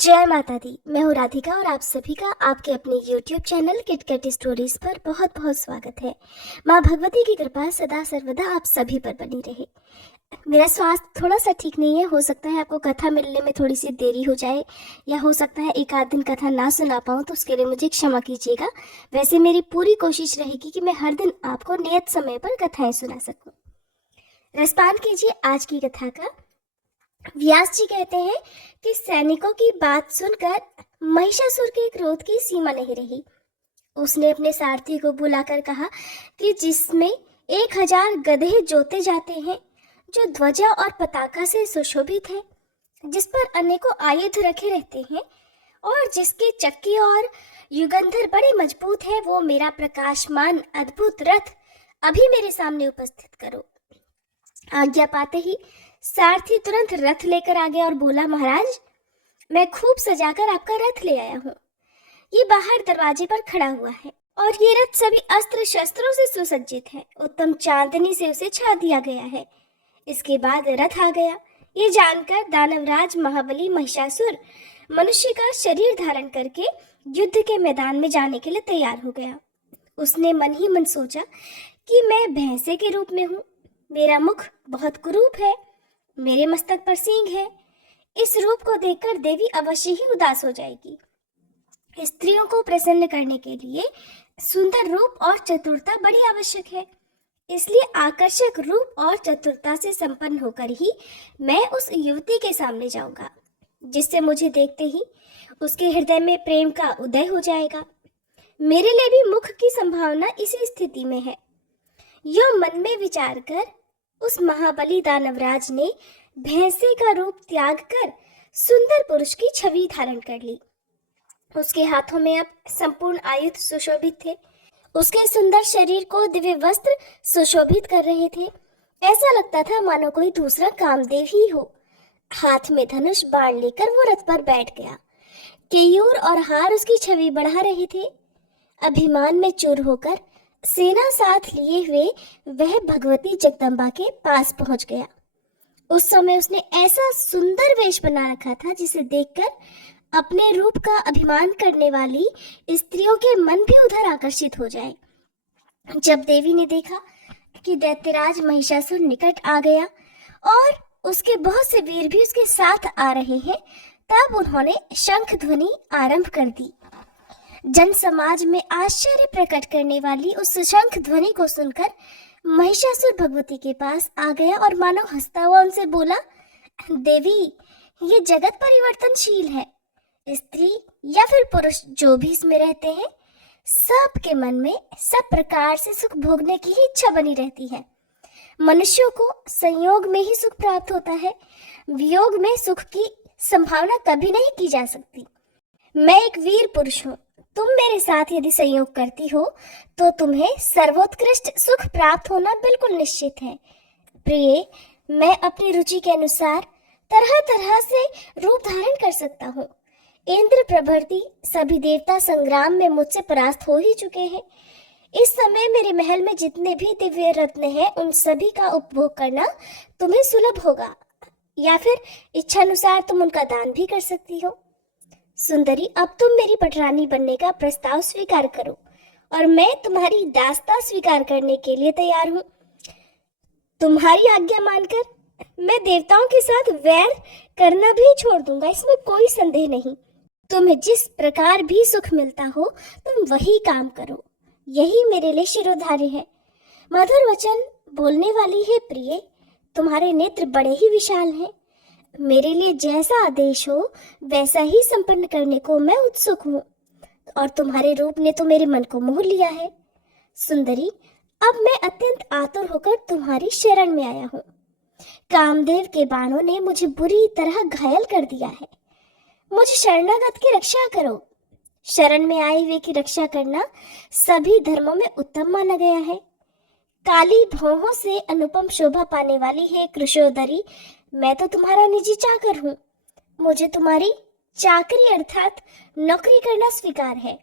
जय माता दी। मैं हूँ राधिका और आप सभी का आपके अपने YouTube चैनल किटकैट स्टोरीज पर बहुत बहुत स्वागत है। माँ भगवती की कृपा सदा सर्वदा आप सभी पर बनी रहे। मेरा स्वास्थ्य थोड़ा सा ठीक नहीं है, हो सकता है आपको कथा मिलने में थोड़ी सी देरी हो जाए या हो सकता है एक आध दिन कथा ना सुना पाऊँ, तो उसके लिए मुझे क्षमा कीजिएगा। वैसे मेरी पूरी कोशिश रहेगी कि मैं हर दिन आपको नियत समय पर कथाएं सुना सकूँ। रसपान कीजिए आज की कथा का। व्यास जी कहते हैं कि सैनिकों की बात सुनकर महिषासुर के क्रोध की सीमा नहीं रही। उसने अपने सारथी को बुलाकर कहा कि जिसमें 1000 गधे जोते जाते हैं, जो ध्वजा और पताका से सुशोभित है, जिस पर अनेकों आयुध रखे रहते हैं और जिसके चक्की और युगंधर बड़े मजबूत है, वो मेरा प्रकाशमान अद्भुत रथ अभी मेरे सामने उपस्थित करो। आज्ञा पाते ही सारथी तुरंत रथ लेकर आ गया और बोला, महाराज, मैं खूब सजाकर आपका रथ ले आया हूँ। ये बाहर दरवाजे पर खड़ा हुआ है और ये रथ सभी अस्त्र शस्त्रों से सुसज्जित है। उत्तम चांदनी से उसे छा दिया गया है। इसके बाद रथ आ गया। ये जानकर दानवराज महाबली महिषासुर मनुष्य का शरीर धारण करके युद्ध के मैदान में जाने के लिए तैयार हो गया। उसने मन ही मन सोचा कि मैं भैंसे के रूप में हूँ, मेरा मुख बहुत कुरूप है, मेरे मस्तक पर सींग है। इस रूप को देखकर देवी अवश्य ही उदास हो जाएगी। स्त्रियों को प्रसन्न करने के लिए सुंदर रूप और चतुरता बड़ी आवश्यक है। इसलिए आकर्षक रूप और चतुरता से संपन्न होकर ही मैं उस युवती के सामने जाऊंगा, जिससे मुझे देखते ही उसके हृदय में प्रेम का उदय हो जाएगा। मेरे लिए भी मुख की संभावना इसी स्थिति में है। यह मन में विचार कर उस महाबली दानवराज ने भैंसे का रूप त्याग कर सुंदर पुरुष की छवि धारण कर ली। उसके हाथों में अब संपूर्ण आयुध सुशोभित थे। उसके सुंदर शरीर को दिव्य वस्त्र सुशोभित कर रहे थे। ऐसा लगता था मानो कोई दूसरा कामदेव ही हो। हाथ में धनुष बाण लेकर वो रथ पर बैठ गया। केयूर और हार उसकी छवि बढ़ा रहे थे। अभिमान में चूर होकर सेना साथ लिए हुए वह भगवती जगदम्बा के पास पहुंच गया। उस समय उसने ऐसा सुंदर वेश बना रखा था जिसे देखकर अपने रूप का अभिमान करने वाली स्त्रियों के मन भी उधर आकर्षित हो जाए। जब देवी ने देखा कि दैत्यराज महिषासुर निकट आ गया और उसके बहुत से वीर भी उसके साथ आ रहे हैं, तब उन्होंने शंख ध्वनि आरंभ कर दी। जन समाज में आश्चर्य प्रकट करने वाली उस शंख ध्वनि को सुनकर महिषासुर भगवती के पास आ गया और मानो हंसता हुआ उनसे बोला, देवी, ये जगत परिवर्तनशील है। स्त्री या फिर पुरुष जो भी इसमें रहते हैं, सबके मन में सब प्रकार से सुख भोगने की ही इच्छा बनी रहती है। मनुष्यों को संयोग में ही सुख प्राप्त होता है, वियोग में सुख की संभावना कभी नहीं की जा सकती। मैं एक वीर पुरुष हूँ। तुम मेरे साथ यदि संयोग करती हो तो तुम्हें सर्वोत्कृष्ट सुख प्राप्त होना बिल्कुल निश्चित है। प्रिय, मैं अपनी रुचि के अनुसार तरह तरह से रूप धारण कर सकता हूँ। इंद्र प्रभृति सभी देवता संग्राम में मुझसे परास्त हो ही चुके हैं। इस समय मेरे महल में जितने भी दिव्य रत्न हैं, उन सभी का उपभोग करना तुम्हें सुलभ होगा, या फिर इच्छानुसार तुम उनका दान भी कर सकती हो। सुंदरी, अब तुम मेरी पटरानी बनने का प्रस्ताव स्वीकार करो और मैं तुम्हारी दास्ता स्वीकार करने के लिए तैयार हूँ। तुम्हारी आज्ञा मानकर मैं देवताओं के साथ वैर करना भी छोड़ दूंगा, इसमें कोई संदेह नहीं। तुम्हें जिस प्रकार भी सुख मिलता हो तुम वही काम करो, यही मेरे लिए शिरोधार्य है। मधुर वचन बोलने वाली है प्रिय, तुम्हारे नेत्र बड़े ही विशाल हैं। मेरे लिए जैसा आदेश हो वैसा ही संपन्न करने को मैं उत्सुक हूँ, और तुम्हारे रूप ने तो मेरे मन को मोह लिया है। सुंदरी, अब मैं अत्यंत आतुर होकर तुम्हारी शरण में आया हूँ। कामदेव के बाणों ने मुझे बुरी तरह घायल कर दिया है। मुझे शरणागत की रक्षा करो। शरण में आए हुए की रक्षा करना सभी धर्मों में उत्तम माना गया है। काली भौहों से अनुपम शोभा पाने वाली है कृशोदरी, मैं तो तुम्हारा निजी चाकर हूँ। मुझे तुम्हारी चाकरी अर्थात नौकरी करना स्वीकार है।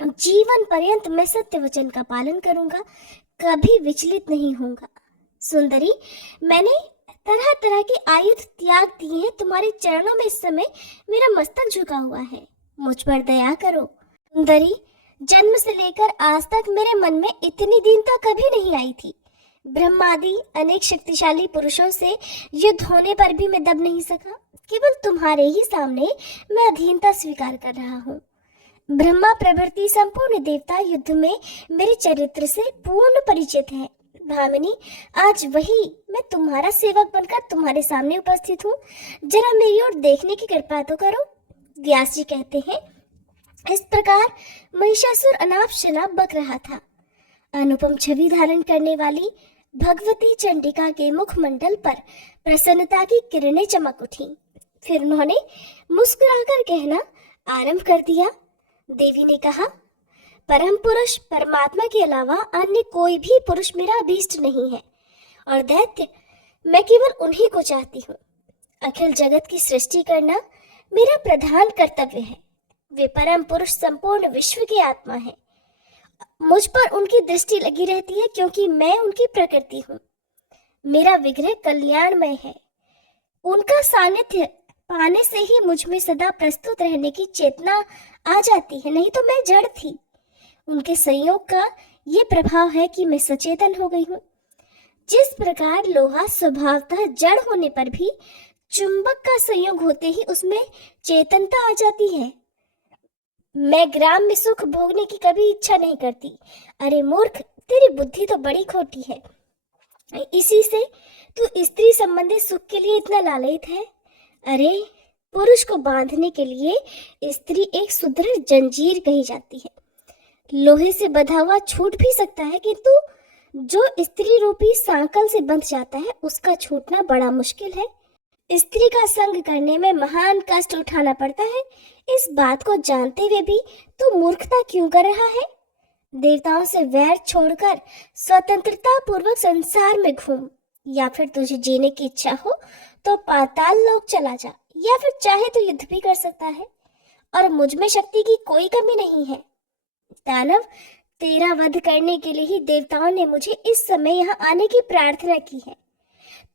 जीवन पर्यंत मैं सत्य वचन का पालन करूंगा, कभी विचलित नहीं होऊंगा। सुंदरी, मैंने तरह तरह के आयुध त्याग दिए हैं। तुम्हारे चरणों में इस समय मेरा मस्तक झुका हुआ है, मुझ पर दया करो। सुंदरी, जन्म से लेकर आज तक मेरे मन में इतनी दीनता कभी नहीं आई थी। ब्रह्मादि अनेक शक्तिशाली पुरुषों से युद्ध होने पर भी मैं दब नहीं सका। केवल तुम्हारे ही सामने मैं अधीनता स्वीकार कर रहा हूँ। ब्रह्मा प्रभृति संपूर्ण देवता युद्ध में मेरे चरित्र से पूर्ण परिचित है। भामिनी, आज वही मैं तुम्हारा सेवक बनकर तुम्हारे सामने उपस्थित हूँ। जरा मेरी ओर देखने की कृपा तो करो। व्यास जी कहते हैं, इस प्रकार महिषासुर अनाप शनाप बक रहा था। अनुपम छवि धारण करने वाली भगवती चंडिका के मुखमंडल पर प्रसन्नता की किरणें चमक उठी। फिर उन्होंने मुस्कुराकर कहना आरंभ कर दिया। देवी ने कहा, परम पुरुष परमात्मा के अलावा अन्य कोई भी पुरुष मेरा अभीष्ट नहीं है, और दैत्य मैं केवल उन्हीं को चाहती हूँ। अखिल जगत की सृष्टि करना मेरा प्रधान कर्तव्य है। वे परम पुरुष संपूर्ण विश्व की आत्मा है। मुझ पर उनकी दृष्टि लगी रहती है क्योंकि मैं उनकी प्रकृति हूँ। मेरा विग्रह कल्याणमय है। उनका सानिध्य पाने से ही मुझ में सदा प्रस्तुत रहने की चेतना आ जाती है, नहीं तो मैं जड़ थी। उनके संयोग का ये प्रभाव है कि मैं सचेतन हो गई हूँ। जिस प्रकार लोहा स्वभावतः जड़ होने पर भी चुंबक का संयोग होते ही उसमें चेतनता आ जाती है। मैं ग्राम में सुख भोगने की कभी इच्छा नहीं करती। अरे मूर्ख, तेरी बुद्धि तो बड़ी खोटी है। इसी से तू स्त्री संबंधी सुख के लिए इतना लालयित है। अरे, पुरुष को बांधने के लिए स्त्री एक सुदृढ़ जंजीर कही जाती है। लोहे से बंधा हुआ छूट भी सकता है, किंतु जो स्त्री रूपी सांकल से बंध जाता है उसका छूटना बड़ा मुश्किल है। स्त्री का संग करने में महान कष्ट उठाना पड़ता है। इस बात को जानते हुए भी तू मूर्खता क्यों कर रहा है? देवताओं से वैर छोड़कर स्वतंत्रता पूर्वक संसार में घूम, या फिर तुझे जीने की इच्छा हो तो पाताल लोक चला जा, या फिर चाहे तो युद्ध भी कर सकता है, और मुझ में शक्ति की कोई कमी नहीं है। दानव, तेरा वध करने के लिए ही देवताओं ने मुझे इस समय यहाँ आने की प्रार्थना की है।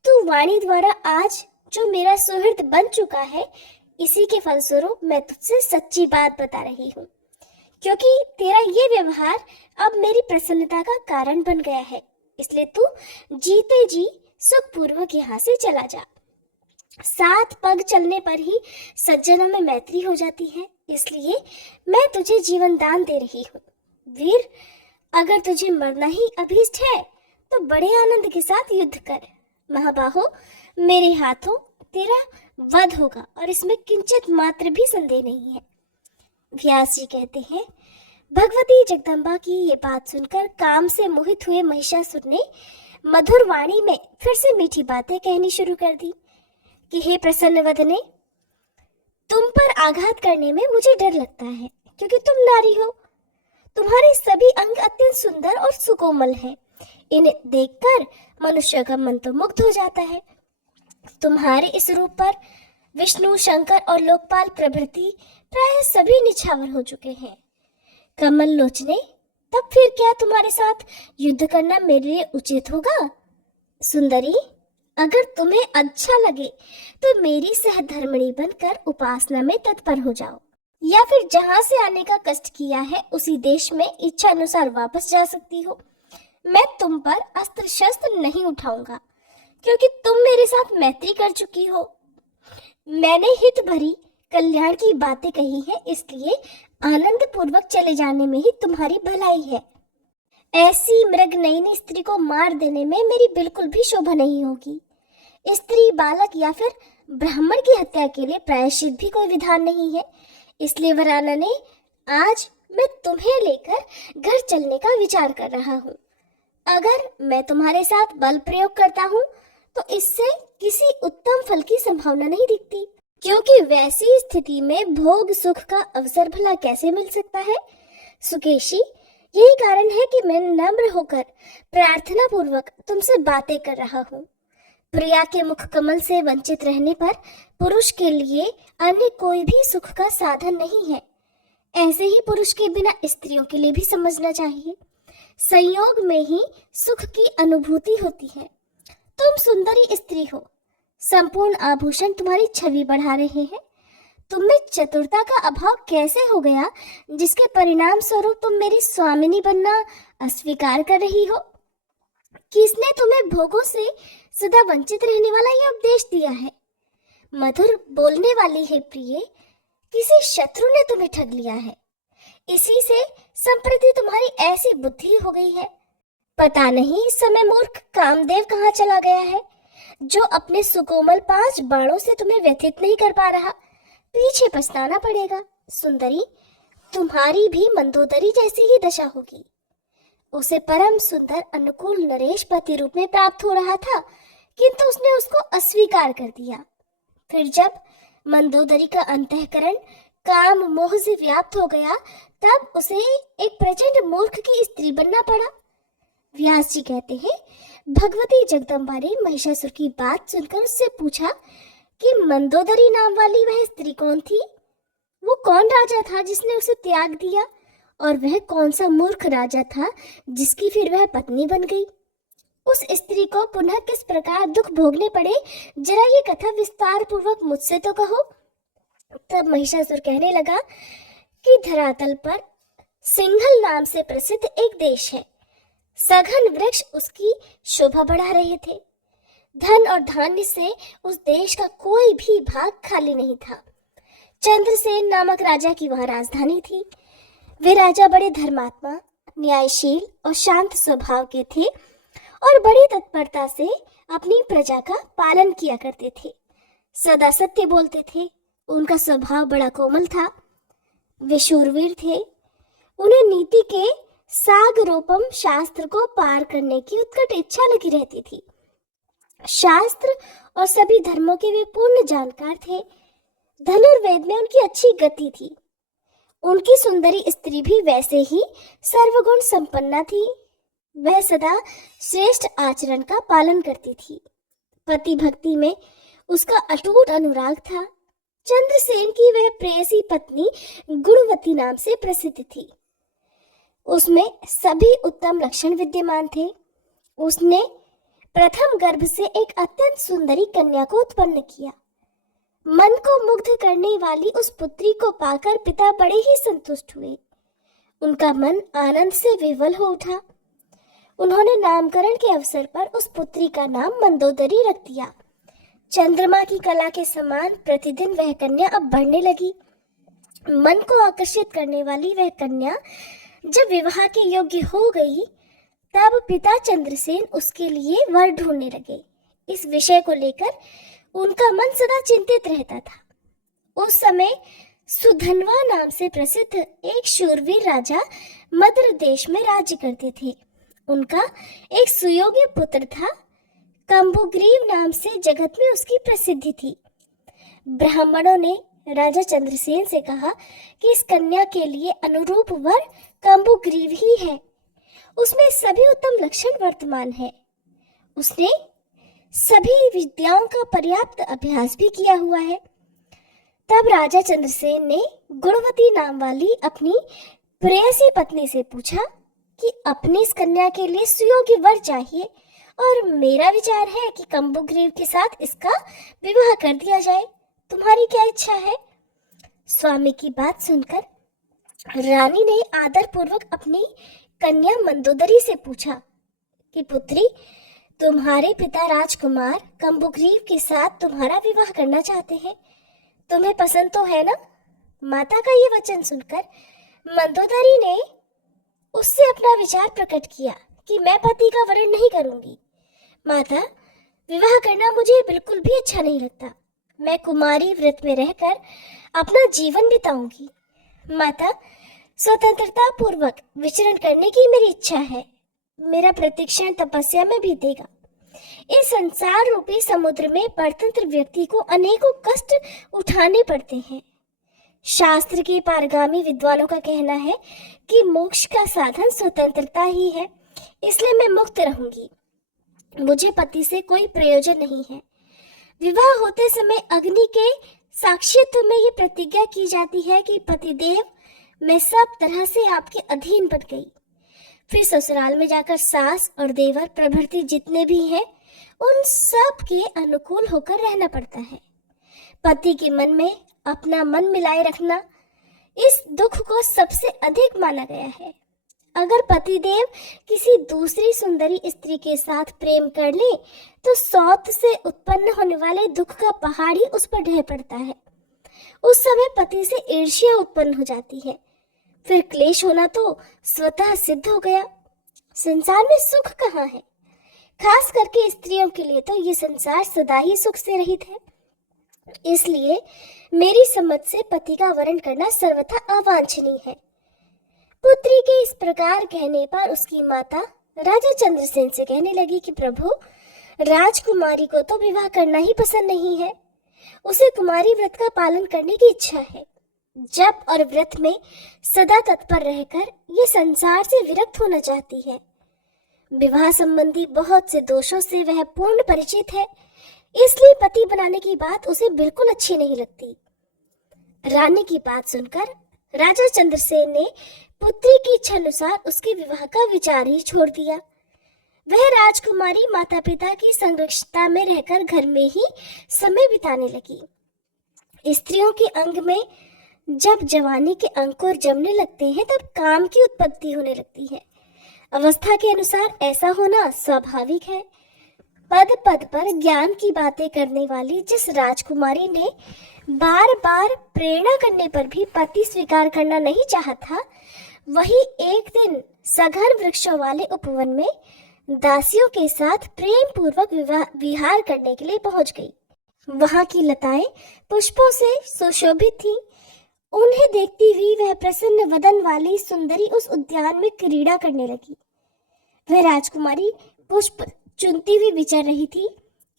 तू वाणी द्वारा आज जो मेरा सुहृद बन चुका है, इसी के फलस्वरूप मैं तुझसे सच्ची बात बता रही हूँ, क्योंकि तेरा ये व्यवहार अब मेरी प्रसन्नता का कारण बन गया है। इसलिए तू जीते जी सुखपूर्वक यहाँ से चला जा। 7 पग चलने पर ही सज्जनों में मैत्री हो जाती है, इसलिए मैं तुझे जीवन दान दे रही हूँ। वीर, अगर तुझे मरना ही अभीष्ट है तो बड़े आनंद के साथ युद्ध कर। महाबाहो, मेरे हाथों तेरा वध होगा और इसमें किंचित मात्र भी संदेह नहीं है। व्यास जी कहते हैं, भगवती जगदम्बा की ये बात सुनकर काम से मोहित हुए महिषासुर ने मधुर वाणी में फिर से मीठी बातें कहनी शुरू कर दी कि हे प्रसन्न वदने, तुम पर आघात करने में मुझे डर लगता है, क्योंकि तुम नारी हो। तुम्हारे सभी अंग अत्यंत सुंदर और सुकोमल हैं। इन्हें देखकर मनुष्य का मन तो मुग्ध हो जाता है। तुम्हारे इस रूप पर विष्णु, शंकर और लोकपाल प्रभृति प्राय सभी निछावर हो चुके हैं। कमल लोचने, तब फिर क्या तुम्हारे साथ युद्ध करना मेरे लिए उचित होगा? सुंदरी, अगर तुम्हें अच्छा लगे तो मेरी सहधर्मिणी बनकर उपासना में तत्पर हो जाओ, या फिर जहां से आने का कष्ट किया है उसी देश में इच्छा अनुसार वापस जा सकती हो। मैं तुम पर अस्त्र शस्त्र नहीं उठाऊंगा, क्योंकि तुम मेरे साथ मैत्री कर चुकी हो। मैंने हित भरी कल्याण की बातें कही है, इसलिए आनंद पूर्वक चले जाने में ही तुम्हारी भलाई है। ऐसी मृगनयनी स्त्री को मार देने में मेरी बिल्कुल भी शोभा नहीं होगी। स्त्री, बालक या फिर ब्राह्मण की हत्या के लिए प्रायश्चित भी कोई विधान नहीं है। इसलिए वराना ने आज मैं तुम्हें लेकर घर चलने का विचार कर रहा हूँ। अगर मैं तुम्हारे साथ बल प्रयोग करता हूँ तो इससे किसी उत्तम फल की संभावना नहीं दिखती, क्योंकि वैसी स्थिति में भोग सुख का अवसर भला कैसे मिल सकता है? सुकेशी, यही कारण है कि मैं नम्र होकर प्रार्थना पूर्वक तुमसे बातें कर रहा हूँ। प्रिया के मुख कमल से वंचित रहने पर पुरुष के लिए अन्य कोई भी सुख का साधन नहीं है। ऐसे ही पुरुष के बिना स्त्रियों के लिए भी समझना चाहिए। संयोग में ही सुख की अनुभूति होती है। तुम सुंदरी स्त्री हो, संपूर्ण आभूषण तुम्हारी छवि बढ़ा रहे हैं। तुम में चतुरता का अभाव कैसे हो गया, जिसके परिणाम स्वरूप तुम मेरी स्वामिनी बनना अस्वीकार कर रही हो? किसने तुम्हें भोगों से सदा वंचित रहने वाला यह उपदेश दिया है? मधुर बोलने वाली है प्रिय, किसी शत्रु ने तुम्हें ठग लिया है। इसी से संप्रति तुम्हारी ऐसी बुद्धि हो गई है। पता नहीं इस समय मूर्ख कामदेव कहाँ चला गया है, जो अपने सुकोमल 5 बाणों से तुम्हें व्यथित नहीं कर पा रहा। पीछे पछताना पड़ेगा। सुंदरी, तुम्हारी भी मंदोदरी जैसी ही दशा होगी। उसे परम सुंदर अनुकूल नरेश पति रूप में प्राप्त हो रहा था, किंतु उसने उसको अस्वीकार कर दिया। फिर जब मंदोदरी का अंतःकरण काम मोह से व्याप्त हो गया, तब उसे एक प्रचंड मूर्ख की स्त्री बनना पड़ा। व्यास जी कहते हैं, भगवती जगदम्बा ने महिषासुर की बात सुनकर उससे पूछा कि मंदोदरी नाम वाली वह स्त्री कौन थी? वो कौन राजा था जिसने उसे त्याग दिया, और वह कौन सा मूर्ख राजा था जिसकी फिर वह पत्नी बन गई? उस स्त्री को पुनः किस प्रकार दुख भोगने पड़े, जरा ये कथा विस्तार पूर्वक मुझसे तो कहो। तब महिषासुर कहने लगा कि धरातल पर सिंघल नाम से प्रसिद्ध एक देश है। सघन वृक्ष उसकी शोभा बढ़ा रहे थे। धन और धान्य से उस देश का कोई भी भाग खाली नहीं था। चंद्रसेन नामक राजा की वहां राजधानी थी। वे राजा बड़े धर्मात्मा, न्यायशील और शांत स्वभाव के थे और बड़ी तत्परता से अपनी प्रजा का पालन किया करते थे। सदा सत्य बोलते थे। उनका स्वभाव बड़ा कोमल था। वे शूरवीर थे। उन्हें नीति के सागरोपम शास्त्र को पार करने की उत्कट इच्छा लगी रहती थी। शास्त्र और सभी धर्मों के वे पूर्ण जानकार थे। धनुर्वेद में उनकी अच्छी गति थी। उनकी सुंदरी स्त्री भी वैसे ही सर्वगुण संपन्ना थी। वह सदा श्रेष्ठ आचरण का पालन करती थी। पति भक्ति में उसका अटूट अनुराग था। चंद्रसेन की वह प्रेयसी पत्नी गुणवती नाम से प्रसिद्ध थी। उसमें सभी उत्तम लक्षण विद्यमान थे। उसने प्रथम गर्भ से एक अत्यंत सुंदरी कन्या को उत्पन्न किया। मन को मुग्ध करने वाली उस पुत्री को पाकर पिता बड़े ही संतुष्ट हुए। उनका मन आनंद से विह्वल हो उठा। उन्होंने नामकरण के अवसर पर उस पुत्री का नाम मंदोदरी रख दिया। चंद्रमा की कला के समान प्रतिदिन वह कन्या अब बढ़ने लगी। मन को आकर्षित करने वाली वह कन्या जब विवाह के योग्य हो गई, तब पिता चंद्रसेन उसके लिए वर ढूंढने लगे। इस विषय को लेकर उनका मन सदा चिंतित रहता था। उस समय सुधनवा नाम से प्रसिद्ध एक शूरवीर राजा मद्र देश में राज्य करते थे। उनका एक सुयोग्य पुत्र था। कंबुग्रीव नाम से जगत में उसकी प्रसिद्धि थी। ब्राह्मणों ने राजा चंद्रसेन से कहा कि इस कन्या के लिए अनुरूप वर कंबुग्रीव ही है। उसमें सभी उत्तम लक्षण वर्तमान है। उसने सभी विद्याओं का पर्याप्त अभ्यास भी किया हुआ है। तब राजा चंद्रसेन ने गुणवती नाम वाली अपनी प्रेयसी पत्नी से पूछा कि अपनी इस कन्या के लिए सुयोग्य वर चाहिए और मेरा विचार है कि कंबुग्रीव के साथ इसका विवाह कर दिया जाए। तुम्हारी क्या इच्छा है? स्वामी की बात सुनकर रानी ने आदर पूर्वक अपनी कन्या मंदोदरी से पूछा कि पुत्री, तुम्हारे पिता राजकुमार कंबुग्रीव के साथ तुम्हारा विवाह करना चाहते हैं। तुम्हें पसंद तो है ना? माता का ये वचन सुनकर मंदोदरी ने उससे अपना विचार प्रकट किया कि मैं पति का वरण नहीं करूंगी। माता, विवाह करना मुझे बिल्कुल भी अच्छा नहीं लगता। मैं कुमारी व्रत में रहकर अपना जीवन बिताऊंगी। माता, स्वतंत्रता पूर्वक विचरण करने की मेरी इच्छा है। मेरा प्रतिक्षण तपस्या में बीतेगा। इस संसार रूपी समुद्र में परतंत्र व्यक्ति को अनेकों कष्ट उठाने पड़ते हैं। शास्त्र के पारगामी विद्वानों का कहना है कि मोक्ष का साधन स्वतंत्रता ही है, इसलिए मैं मुक्त रहूंगी। मुझे पति से कोई प्रयोजन नहीं है। विवाह होते समय अग्नि के साक्षित्व में ये प्रतिज्ञा की जाती है कि पतिदेव, मैं सब तरह से आपके अधीन बन गई। फिर ससुराल में जाकर सास और देवर प्रभृति जितने भी हैं उन सब के अनुकूल होकर रहना पड़ता है। पति के मन में अपना मन मिलाए रखना इस दुख को सबसे अधिक माना गया है। अगर पतिदेव किसी दूसरी सुंदरी स्त्री के साथ प्रेम कर ले तो सौत से उत्पन्न होने वाले दुख का पहाड़ ही उस पर ढह पड़ता है। उस समय पति से ईर्ष्या उत्पन्न हो जाती है। फिर क्लेश होना तो स्वतः सिद्ध हो गया। संसार में सुख कहाँ है? खास करके स्त्रियों के लिए तो ये संसार सदा ही सुख से रहित है। इसलिए मेरी समझ से पति का वरण करना सर्वथा अवांछनीय है। पुत्री के इस प्रकार कहने पर उसकी माता राजा चंद्रसेन से कहने लगी कि प्रभु, राजकुमारी को तो विवाह करना ही पसंद नहीं है। उसे कुमारी व्रत का पालन करने की इच्छा है। जप और व्रत में सदा तत्पर रहकर ये संसार से विरक्त होना चाहती है। विवाह संबंधी बहुत से दोषों से वह पूर्ण परिचित है, इसलिए पति बनाने की बात उसे बिल्कुल अच्छी नहीं लगती। रानी की बात सुनकर राजा चंद्रसेन ने पुत्री की इच्छा अनुसार उसके विवाह का विचार ही छोड़ दिया। वह राजकुमारी माता पिता की संरक्षता में रहकर घर में ही समय बिताने लगी। स्त्रियों के अंग में जब जवानी के अंकुर जमने लगते हैं तब काम की उत्पत्ति होने लगती है। अवस्था के अनुसार ऐसा होना स्वाभाविक है। पद पद पर ज्ञान की बातें करने वाली जिस राजकुमारी ने बार बार प्रेरणा करने पर भी पति स्वीकार करना नहीं चाहा था, वही एक दिन सघन वृक्षों वाले उपवन में दासियों के साथ प्रेम पूर्वक विहार करने के लिए पहुंच गई। वहां की लताएं पुष्पों से सुशोभित थीं। उन्हें देखती हुई वह प्रसन्न वदन वाली सुंदरी उस उद्यान में क्रीड़ा करने लगी। वह राजकुमारी पुष्प चुनती हुई विचर रही थी।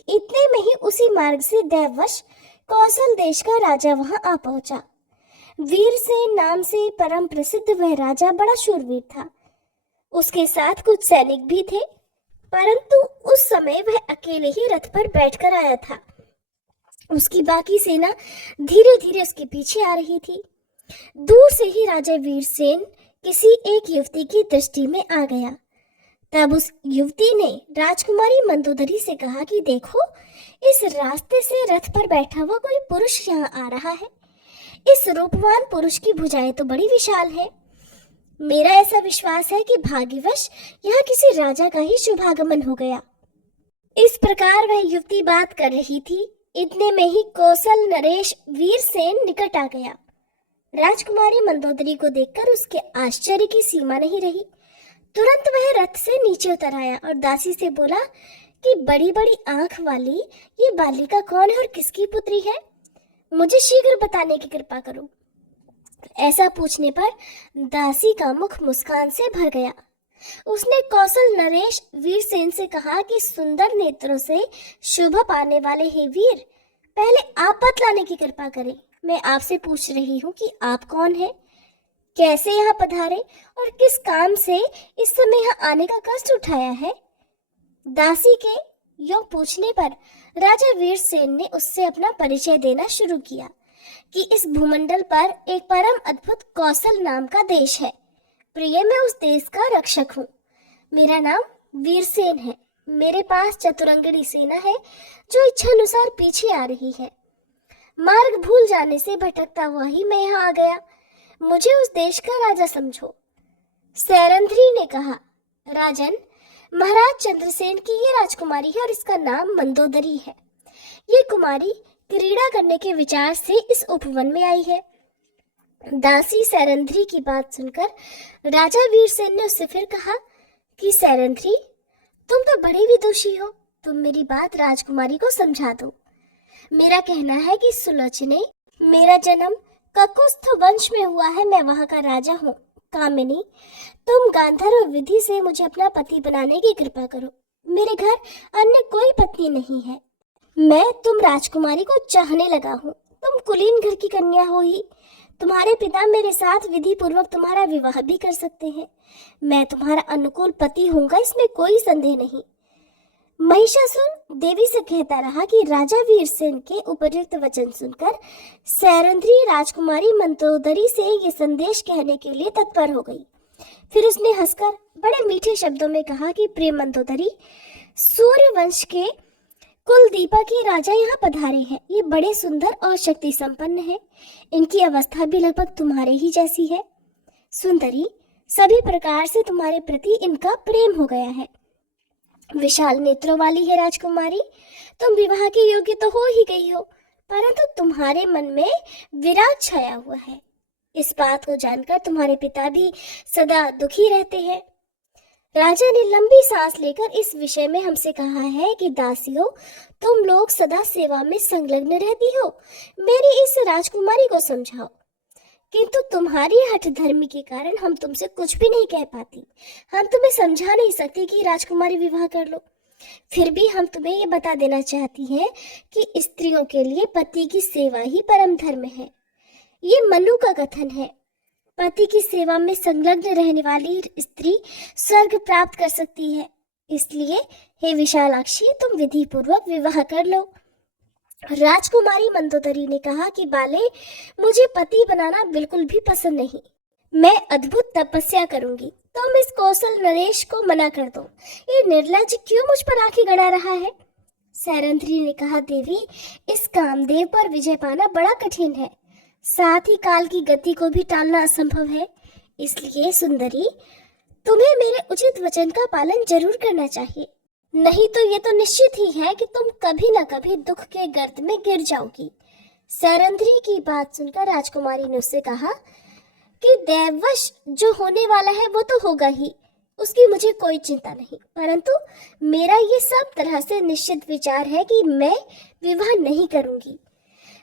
इतने में ही उसी मार्ग से दैववश कौशल देश का राजा वहां आ पहुंचा। वीरसेन नाम से परम प्रसिद्ध वह राजा बड़ा शूरवीर था। उसके साथ कुछ सैनिक भी थे, परंतु उस समय वह अकेले ही रथ पर बैठकर आया था। उसकी बाकी सेना धीरे धीरे उसके पीछे आ रही थी। दूर से ही राजा वीरसेन किसी एक युवती की दृष्टि में आ गया। तब उस युवती ने राजकुमारी मंदोदरी से कहा कि देखो, इस रास्ते से रथ पर बैठा हुआ कोई पुरुष यहाँ आ रहा है। इस रूपवान पुरुष की भुजाएं तो बड़ी विशाल है। मेरा ऐसा विश्वास है कि भाग्यवश यहाँ किसी राजा का ही शुभागमन हो गया। इस प्रकार वह युवती बात कर रही थी। इतने में ही कौशल नरेश वीरसेन निकट आ गया। राजकुमारी मंदोदरी को देखकर उसके आश्चर्य की सीमा नहीं रही। तुरंत वह रथ से नीचे उतर आया और दासी से बोला कि बड़ी बड़ी आंख वाली ये बालिका कौन है और किसकी पुत्री है? मुझे शीघ्र बताने की कृपा करो। ऐसा पूछने पर दासी का मुख मुस्कान से भर गया। उसने कौशल नरेश वीरसेन से कहा कि सुंदर नेत्रों से शोभा पाने वाले हे वीर, पहले आप बतलाने की कृपा करें। मैं आपसे पूछ रही हूँ कि आप कौन है, कैसे यहाँ पधारे और किस काम से इस समय यहाँ आने का कष्ट उठाया है। दासी के यूं पूछने पर राजा वीरसेन ने उससे अपना परिचय देना शुरू किया कि इस भूमंडल पर एक परम अद्भुत कौशल नाम का देश है। प्रिय, मैं उस देश का रक्षक हूँ। मेरा नाम वीरसेन है। मेरे पास चतुरंगड़ी सेना है जो इच्छा अनुसार पीछे आ रही है। मार्ग भूल जाने से भटकता हुआ ही मैं यहाँ आ गया। मुझे उस देश का राजा समझो। सैरंध्री ने कहा, राजन, महाराज चंद्रसेन की ये राजकुमारी है और इसका नाम मंदोदरी है। ये कुमारी क्रीड़ा करने के विचार से इस उपवन में आई है। दासी सैरंध्री की बात सुनकर राजा वीरसेन ने उससे फिर कहा कि सैरंध्री, तुम तो बड़े विदुषी हो, तुम मेरी बात राजकुमारी को समझा दो। मेरा कहना है कि सुलोचने, मेरा जन्म ककुस्थ वंश में हुआ है। मैं वहां का राजा हूँ। कामिनी, तुम गांधर्व विधि से मुझे अपना पति बनाने की कृपा करो। मेरे घर अन्य कोई पत्नी नहीं है। मैं तुम राजकुमारी को चाहने लगा हूँ। तुम कुलीन घर की कन्या हो ही। तुम्हारे पिता मेरे साथ विधि पूर्वक तुम्हारा विवाह भी कर सकते हैं। मैं तुम्हारा अनुकूल पति होऊंगा, इसमें कोई संदेह नहीं। महिषासुर देवी से कहता रहा कि राजा वीरसेन के उपयुक्त वचन सुनकर सैरंध्री राजकुमारी मंदोदरी से ये संदेश कहने के लिए तत्पर हो गई। फिर उसने हंसकर बड़े मीठे शब्दों में कहा कि प्रिय मंदोदरी, सूर्य वंश के कुलदीपक ये राजा यहाँ पधारे हैं। ये बड़े सुंदर और शक्ति संपन्न है। इनकी अवस्था भी लगभग तुम्हारे ही जैसी है। सुंदरी, सभी प्रकार से तुम्हारे प्रति इनका प्रेम हो गया है। विशाल नेत्रों वाली है राजकुमारी, तुम विवाह के योग्य तो हो ही गई हो, परंतु तुम्हारे मन में विराग छाया हुआ है। इस बात को जानकर तुम्हारे पिता भी सदा दुखी रहते हैं। राजा ने लंबी सांस लेकर इस विषय में हमसे कहा है कि दासियों, तुम लोग सदा सेवा में संलग्न रहती हो, मेरी इस राजकुमारी को समझाओ। किंतु तुम्हारी हठ धर्मी के कारण हम तुमसे कुछ भी नहीं कह पाती। हम तुम्हें समझा नहीं सकती कि राजकुमारी विवाह कर लो। फिर भी हम तुम्हें ये बता देना चाहती हैं कि स्त्रियों के लिए पति की सेवा ही परम धर्म है। ये मनु का कथन है। पति की सेवा में संलग्न रहने वाली स्त्री स्वर्ग प्राप्त कर सकती है। इसलिए हे विशालाक्षी, तुम विधि पूर्वक विवाह कर लो। राजकुमारी मंदोदरी ने कहा कि बाले, मुझे पति बनाना बिल्कुल भी पसंद नहीं। मैं अद्भुत तपस्या करूंगी। तुम इस कौशल नरेश को मना कर दो। ये निर्लज क्यों मुझ पर आंखें गड़ा रहा है? सैरंध्री ने कहा, देवी, इस कामदेव पर विजय पाना बड़ा कठिन है, साथ ही काल की गति को भी टालना असंभव है। इसलिए सुंदरी, तुम्हें मेरे उचित वचन का पालन जरूर करना चाहिए, नहीं तो ये तो निश्चित ही है कि तुम कभी न कभी दुख के गर्त में गिर जाओगी। सैरंध्री की बात सुनकर राजकुमारी ने उससे कहा कि दैववश जो होने वाला है वो तो होगा ही, उसकी मुझे कोई चिंता नहीं, परंतु मेरा ये सब तरह से निश्चित विचार है कि मैं विवाह नहीं करूंगी।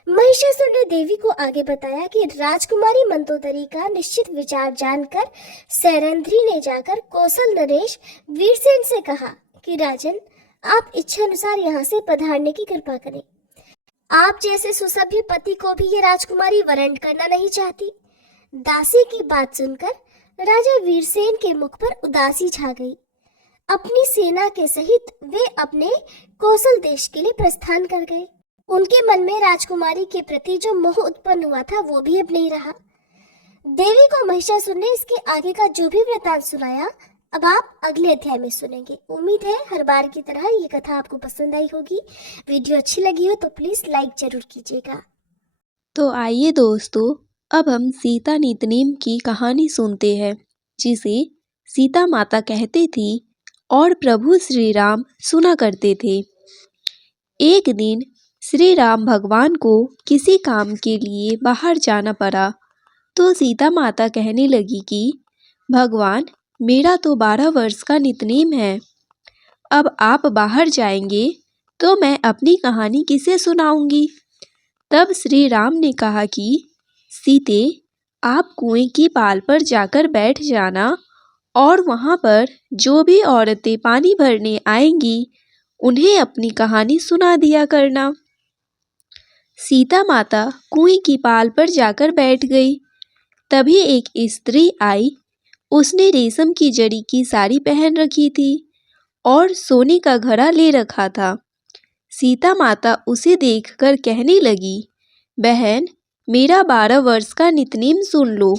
महिषासुर ने देवी को आगे बताया कि राजकुमारी मंदोदरी का निश्चित विचार जानकर सैरंध्री ने जाकर कौशल नरेश वीरसेन से कहा कि राजन, आप इच्छा अनुसार यहाँ से पधारने की कृपा करें। आप जैसे सुसभ्य पति को भी ये राजकुमारी वरण करना नहीं चाहती। दासी की बात सुनकर राजा वीरसेन के मुख पर उदासी छा गई। अपनी सेना के सहित वे अपने कौशल देश के लिए प्रस्थान कर गए। उनके मन में राजकुमारी के प्रति जो मोह उत्पन्न हुआ था वो भी अब नहीं रहा। देवी को महिषासुर ने इसके आगे का जो भी वृतांत सुनाया, अब आप अगले अध्याय में सुनेंगे। उम्मीद है हर बार की तरह ये कथा आपको पसंद आई होगी। वीडियो अच्छी लगी हो तो प्लीज लाइक जरूर कीजिएगा। तो आइए दोस्तों, अब हम सीता नितनेम की कहानी सुनते हैं, जिसे सीता माता कहती थी और प्रभु श्री राम सुना करते थे। एक दिन श्री राम भगवान को किसी काम के लिए बाहर जाना पड़ा, तो सीता माता कहने लगी कि भगवान, मेरा तो 12 वर्ष का नितनेम है। अब आप बाहर जाएंगे तो मैं अपनी कहानी किसे सुनाऊंगी? तब श्री राम ने कहा कि सीते, आप कुएं की पाल पर जाकर बैठ जाना और वहाँ पर जो भी औरतें पानी भरने आएंगी उन्हें अपनी कहानी सुना दिया करना। सीता माता कुएं की पाल पर जाकर बैठ गई। तभी एक स्त्री आई। उसने रेशम की जड़ी की साड़ी पहन रखी थी और सोने का घड़ा ले रखा था। सीता माता उसे देखकर कहने लगी, बहन, मेरा 12 वर्ष का नितनेम सुन लो।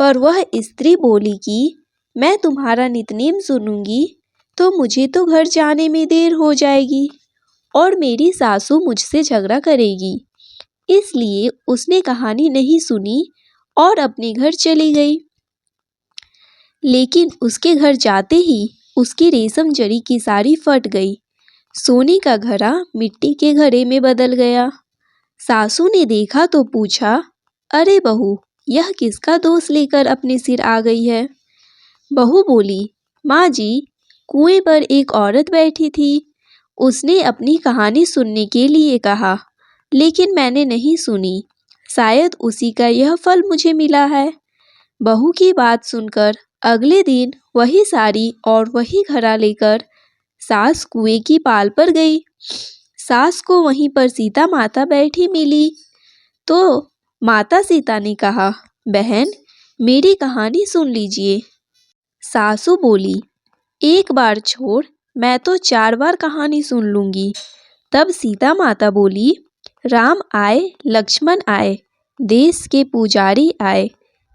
पर वह स्त्री बोली कि मैं तुम्हारा नितनेम सुनूंगी तो मुझे तो घर जाने में देर हो जाएगी और मेरी सासू मुझसे झगड़ा करेगी। इसलिए उसने कहानी नहीं सुनी और अपने घर चली गई। लेकिन उसके घर जाते ही उसकी रेशम जड़ी की साड़ी फट गई। सोने का घड़ा मिट्टी के घड़े में बदल गया। सासू ने देखा तो पूछा, अरे बहू, यह किसका दोष लेकर अपने सिर आ गई है? बहू बोली, माँ जी, कुएं पर एक औरत बैठी थी। उसने अपनी कहानी सुनने के लिए कहा, लेकिन मैंने नहीं सुनी। शायद उसी का यह फल मुझे मिला है। बहू की बात सुनकर अगले दिन वही साड़ी और वही घड़ा लेकर सास कुएं की पाल पर गई। सास को वहीं पर सीता माता बैठी मिली तो माता सीता ने कहा, बहन, मेरी कहानी सुन लीजिए। सासू बोली, एक बार छोड़, मैं तो 4 बार कहानी सुन लूंगी। तब सीता माता बोली, राम आए, लक्ष्मण आए, देश के पुजारी आए,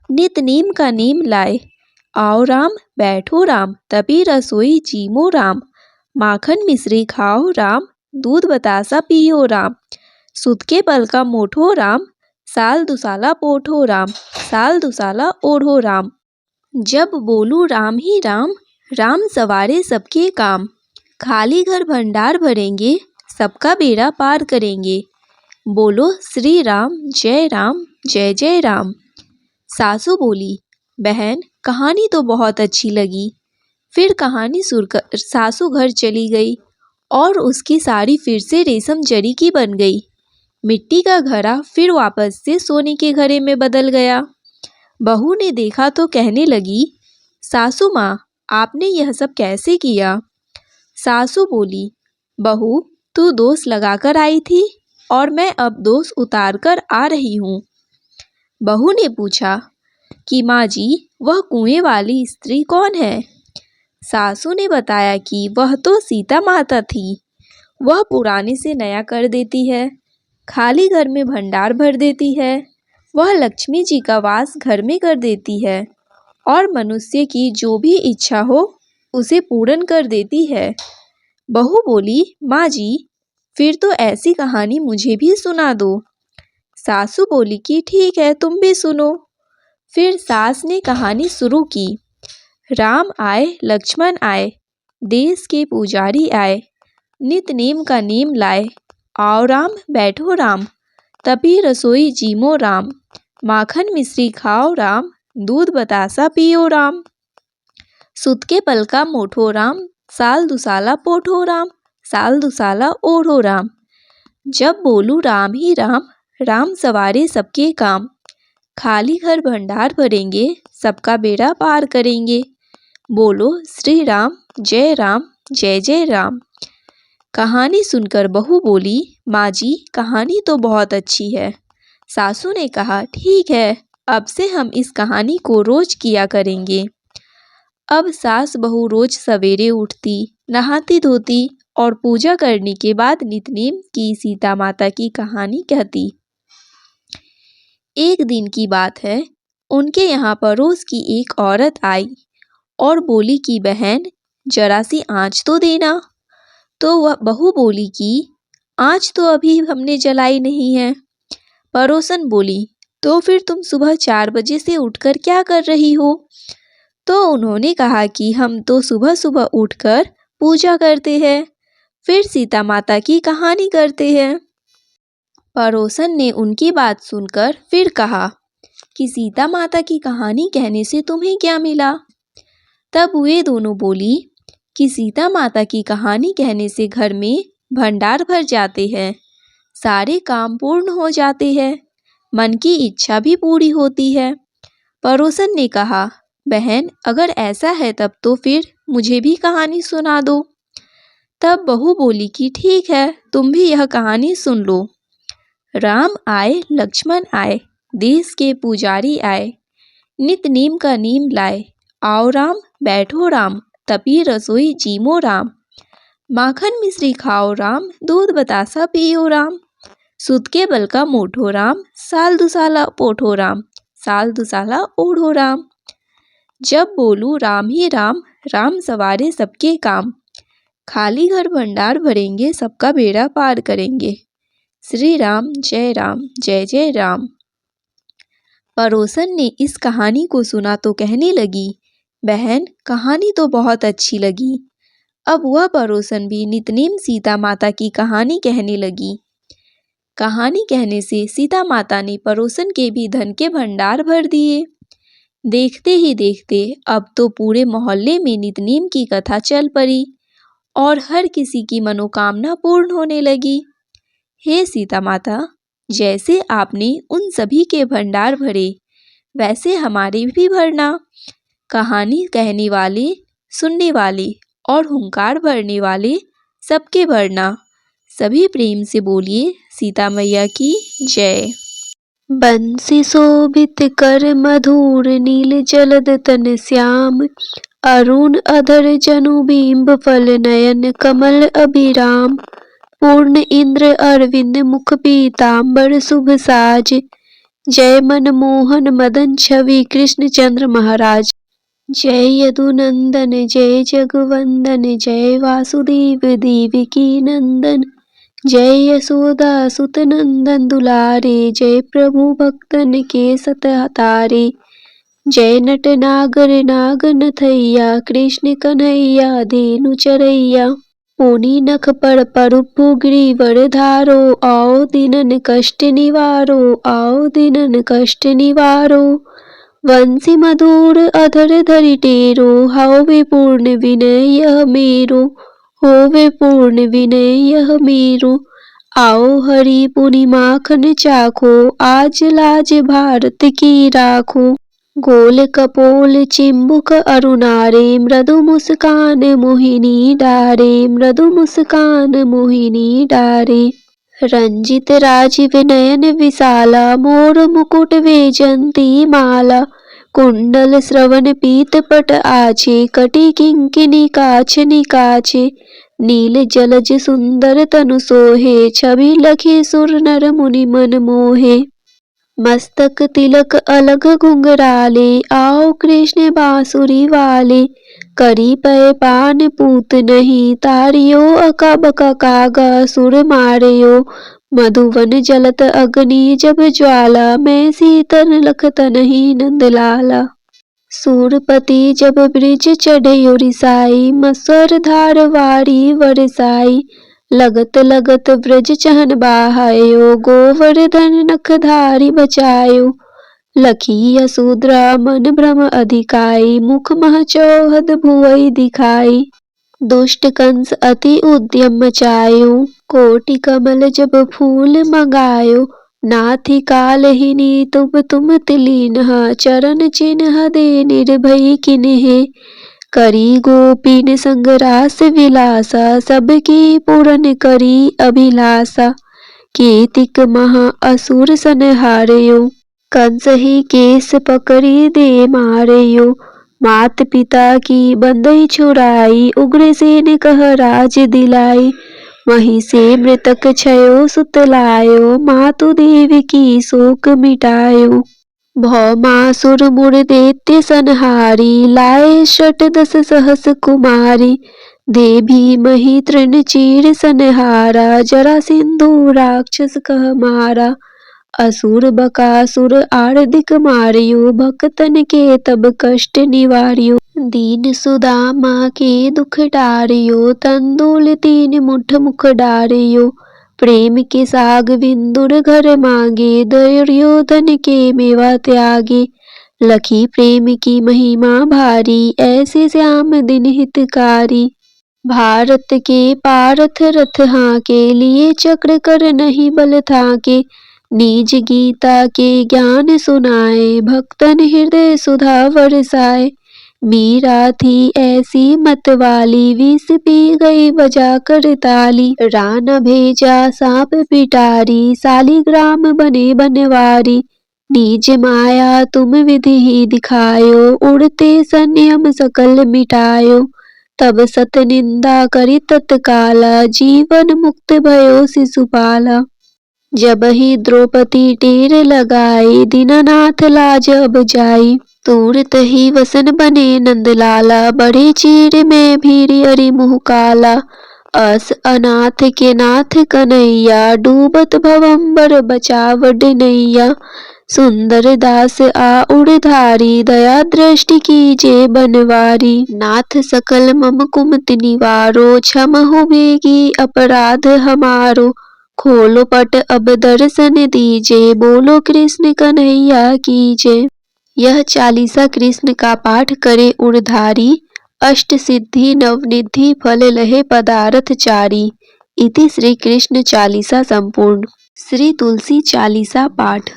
नित नेम का नेम लाए। आओ राम, बैठो राम, तभी रसोई जीमो राम, माखन मिश्री खाओ राम, दूध बतासा पियो राम। सुत के पल का मोठो राम, साल दुसाला पोठो राम, साल दुसाला ओढ़ो राम। जब बोलूं राम ही राम, राम सवारे सबके काम। खाली घर भंडार भरेंगे, सबका बेड़ा पार करेंगे। बोलो श्री राम जय जय राम। सासू बोली, बहन कहानी तो बहुत अच्छी लगी। फिर कहानी सुनकर सासू घर चली गई और उसकी साड़ी फिर से रेशम जरी की बन गई। मिट्टी का घड़ा फिर वापस से सोने के घड़े में बदल गया। बहू ने देखा तो कहने लगी, सासू माँ आपने यह सब कैसे किया? सासू बोली, बहू तू दोष लगाकर आई थी और मैं अब दोष उतार कर आ रही हूँ। बहू ने पूछा कि माँ जी वह कुएं वाली स्त्री कौन है? सासू ने बताया कि वह तो सीता माता थी। वह पुराने से नया कर देती है, खाली घर में भंडार भर देती है। वह लक्ष्मी जी का वास घर में कर देती है और मनुष्य की जो भी इच्छा हो उसे पूर्ण कर देती है। बहू बोली, माँ जी फिर तो ऐसी कहानी मुझे भी सुना दो। सासू बोली कि ठीक है तुम भी सुनो। फिर सास ने कहानी शुरू की। राम आए लक्ष्मण आए, देश के पुजारी आए, नित नेम का नेम लाए। आओ राम बैठो राम, तभी रसोई जीमो राम। माखन मिश्री खाओ राम, दूध बतासा पियो राम। सुत के पल का मोठो राम, साल दुसाला पोठो राम, साल दुसाला ओढ़ो राम। जब बोलूं राम ही राम, राम सवारे सबके काम। खाली घर भंडार भरेंगे, सबका बेड़ा पार करेंगे। बोलो श्री राम जय जय राम। कहानी सुनकर बहू बोली, माँ जी कहानी तो बहुत अच्छी है। सासू ने कहा, ठीक है अब से हम इस कहानी को रोज किया करेंगे। अब सास बहू रोज सवेरे उठती, नहाती धोती और पूजा करने के बाद नितनेम की सीता माता की कहानी कहती। एक दिन की बात है, उनके यहाँ पड़ोस की एक औरत आई और बोली कि बहन जरा सी आँच तो देना। तो वह बहू बोली कि आँच तो अभी हमने जलाई नहीं है। पड़ोसन बोली, तो फिर तुम सुबह 4 बजे से उठकर क्या कर रही हो? तो उन्होंने कहा कि हम तो सुबह सुबह उठकर पूजा करते हैं, फिर सीता माता की कहानी करते हैं। पड़ोसन ने उनकी बात सुनकर फिर कहा कि सीता माता की कहानी कहने से तुम्हें क्या मिला? तब वे दोनों बोली कि सीता माता की कहानी कहने से घर में भंडार भर जाते हैं, सारे काम पूर्ण हो जाते हैं, मन की इच्छा भी पूरी होती है। पड़ोसन ने कहा, बहन अगर ऐसा है तब तो फिर मुझे भी कहानी सुना दो। तब बहू बोली कि ठीक है तुम भी यह कहानी सुन लो। राम आए लक्ष्मण आए, देश के पुजारी आए, नित नीम का नीम लाए। आओ राम बैठो राम, तभी रसोई जीमो राम। माखन मिश्री खाओ राम, दूध बतासा पियो राम। सुत के बल का मोठो राम, साल दुसाला पोठो राम, साल दुसाला ओढ़ो राम। जब बोलूं राम ही राम, राम सवारे सबके काम। खाली घर भंडार भरेंगे, सबका बेड़ा पार करेंगे। श्री राम जय जय राम। पड़ोसन ने इस कहानी को सुना तो कहने लगी, बहन कहानी तो बहुत अच्छी लगी। अब वह पड़ोसन भी नितनेम सीता माता की कहानी कहने लगी। कहानी कहने से सीता माता ने पड़ोसन के भी धन के भंडार भर दिए। देखते ही देखते अब तो पूरे मोहल्ले में नितनेम की कथा चल पड़ी और हर किसी की मनोकामना पूर्ण होने लगी। हे सीता माता, जैसे आपने उन सभी के भंडार भरे वैसे हमारे भी भरना। कहानी कहने वाले, सुनने वाले और हुंकार भरने वाले सबके भरना। सभी प्रेम से बोलिए सीता मैया की जय। बंसी शोभित कर मधुर नील जलद तन श्याम। अरुण अधर जनु बिंब फल नयन कमल अभिराम। पूर्ण इंद्र अरविंद मुख पीतांबर शुभ साज। जय मनमोहन मदन छवि कृष्ण चंद्र महाराज। जय यदुनंदन जय जगवंदन जय वासुदेव देवकी नंदन। जय यशोदा सुत नंदन दुलारे, जय प्रभु भक्तन के सततारे। जय नट नागर नागनथैया, कृष्ण कन्हैया धेनु चरैया। पुनि नख पर परुपु गिरिवर धारो, आओ दीनन कष्ट निवारो, आओ दीनन कष्ट निवारो। वंशी मधुर अधर धरि टेरो, हावे पूर्ण विनय यह मेरो, होवे पूर्ण विनय यह मेरो। आओ हरि पुनि माखन चाखो, आज लाज भारत की राखो। गोल कपोल चिंबुक अरुणारे, मृदु मुस्कान मोहिनी डारे, मृदु मुस्कान मोहिनी डारे। रंजित राजीव नयन विशाला, मोर मुकुट वैजंती माला। कुंडल श्रवण पीत पट आछे, कटि किंकिनी काछ निकाछे। नील जलज सुंदर तनु सोहे, छवि लखि सुर नर मुनि मन मोहे। मस्तक तिलक अलग घुंघराले, आओ कृष्ण बांसुरी वाले। करी पय पान पूत नहीं, तारियो अकबक कागा सुर मारयो। मधुवन जलत अग्नि जब ज्वाला, मैं सीतन लखत नहीं नंदलाला। सूरपति जब ब्रिज चढ़यो रिसाई, मस्वर धार वारी वरसाई। लगत लगत ब्रज चहन बाहायो, गोवर्धन नखधारी बचायो। लखी यशोधरा मन भ्रम अधिकाई, मुख मह चौहद भुवई दिखाई। दुष्ट कंस अति उद्यम मचायो, कोटि कमल जब फूल मंगायो। नाथि कालहिनी तुम तिलीनहा, चरण चिन्ह दे निर्भय किन्हे। करी गोपीन संग रास विलासा, सबकी पूरन करी अभिलाषा। कीतिक महा असुर संहारयो, कंस ही केस पकड़ी दे मारयो। मात पिता की बंदई छुड़ाई, उग्रसेन कह राज दिलाई। वहीं से मृतक छयो सुत लायो, मातु देव की शोक मिटायो। भौमासुर मुर दैत्य संहारी, लाए शत दस सहस कुमारी। दे भीमहि तृण चीर संहारा, जरा सिंधु राक्षस कह मारा। असुर बकासुर आर्दिक मारियो, भक्तन के तब कष्ट निवारियो। दीन सुदामा के दुख डारियो, तंदुल तीन मुठ मुख डारियो। प्रेम के साग विंदुर घर मांगे, दुर्योधन के मेवा त्यागे। लखी प्रेम की महिमा भारी, ऐसे श्याम दिन हितकारी। भारत के पारथ रथ हाके, लिए चक्र कर नहीं बल थाके। निज गीता के ज्ञान सुनाए, भक्तन हृदय सुधा बरसाए। मीरा थी ऐसी मतवाली, विष पी गई बजा कर ताली। रान भेजा सांप पिटारी, सालिग्राम बने बनवारी। निज माया तुम विधि ही दिखायो, उड़ते संयम सकल मिटायो। तब सत निंदा करी तत्काला, जीवन मुक्त भयो शिशुपाला। जब ही द्रौपदी टेर लगाई, दीननाथ लाज अब जाई। तुरत ही वसन बने नंदलाला, बड़े चीर में भीरी अरि मुँह काला। अस अनाथ के नाथ कन्हैया, डूबत भवंबर बचावड नैया। सुंदर दास आ उड़धारी, दया दृष्टि कीजे बनवारी। नाथ सकल मम कुमति निवारो, क्षम हो बेगी अपराध हमारो। खोलो पट अब दर्शन दीजे, बोलो कृष्ण कन्हैया कीजे। यह चालीसा कृष्ण का पाठ करे उड़धारी, अष्ट सिद्धि नवनिधि फल लहे पदारथ चारी। इति श्री कृष्ण चालीसा संपूर्ण। श्री तुलसी चालीसा पाठ।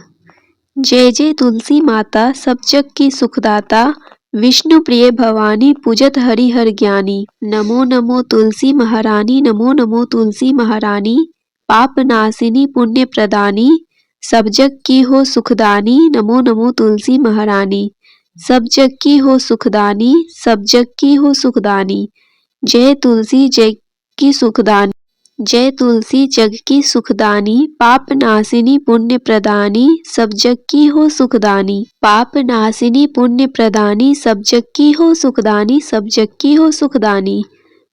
जय जय तुलसी माता, सब जग की सुखदाता। विष्णु प्रिय भवानी, पूजत हरि हर ज्ञानी। नमो नमो तुलसी महारानी, नमो नमो तुलसी महारानी। पाप नाशिनी पुण्य प्रदानी, सब जग की हो सुखदानी। नमो नमो तुलसी महारानी, सब जग की हो सुखदानी, सब जग की हो सुखदानी। जय तुलसी जग की सुखदानी, जय तुलसी जग की सुखदानी। पाप नाशिनी पुण्य प्रदानी, सब जग की हो सुखदानी। पाप नाशिनी पुण्य प्रदानी, सब जग की हो सुखदानी, सब जग की हो सुखदानी।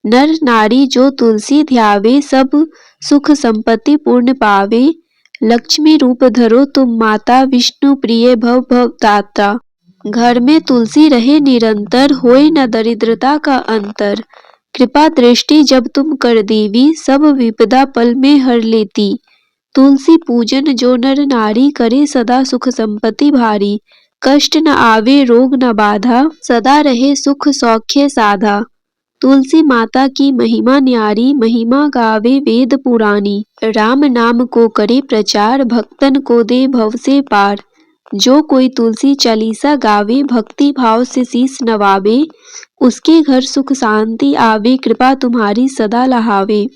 नर नारी जो तुलसी ध्यावे सब सुख संपत्ति पूर्ण पावे। लक्ष्मी रूप धरो तुम माता विष्णु प्रिय भव भव दाता। घर में तुलसी रहे निरंतर होए न दरिद्रता का अंतर। कृपा दृष्टि जब तुम कर देवी सब विपदा पल में हर लेती। तुलसी पूजन जो नर नारी करे सदा सुख संपत्ति भारी। कष्ट न आवे रोग न बाधा सदा रहे सुख सौख्य साधा। तुलसी माता की महिमा न्यारी महिमा गावे वेद पुरानी। राम नाम को करे प्रचार भक्तन को दे भव से पार। जो कोई तुलसी चालीसा गावे भक्ति भाव से शीस नवावे। उसके घर सुख शांति आवे कृपा तुम्हारी सदा लहावे।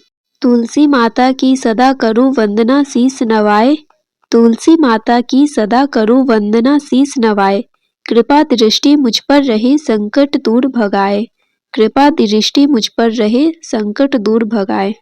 तुलसी माता की सदा करो वंदना शीस नवाए। तुलसी माता की सदा करो वंदना शीस नवाए। कृपा दृष्टि मुझ पर रहे संकट दूर भगाए। कृपा दृष्टि मुझ पर रहे संकट दूर भगाए।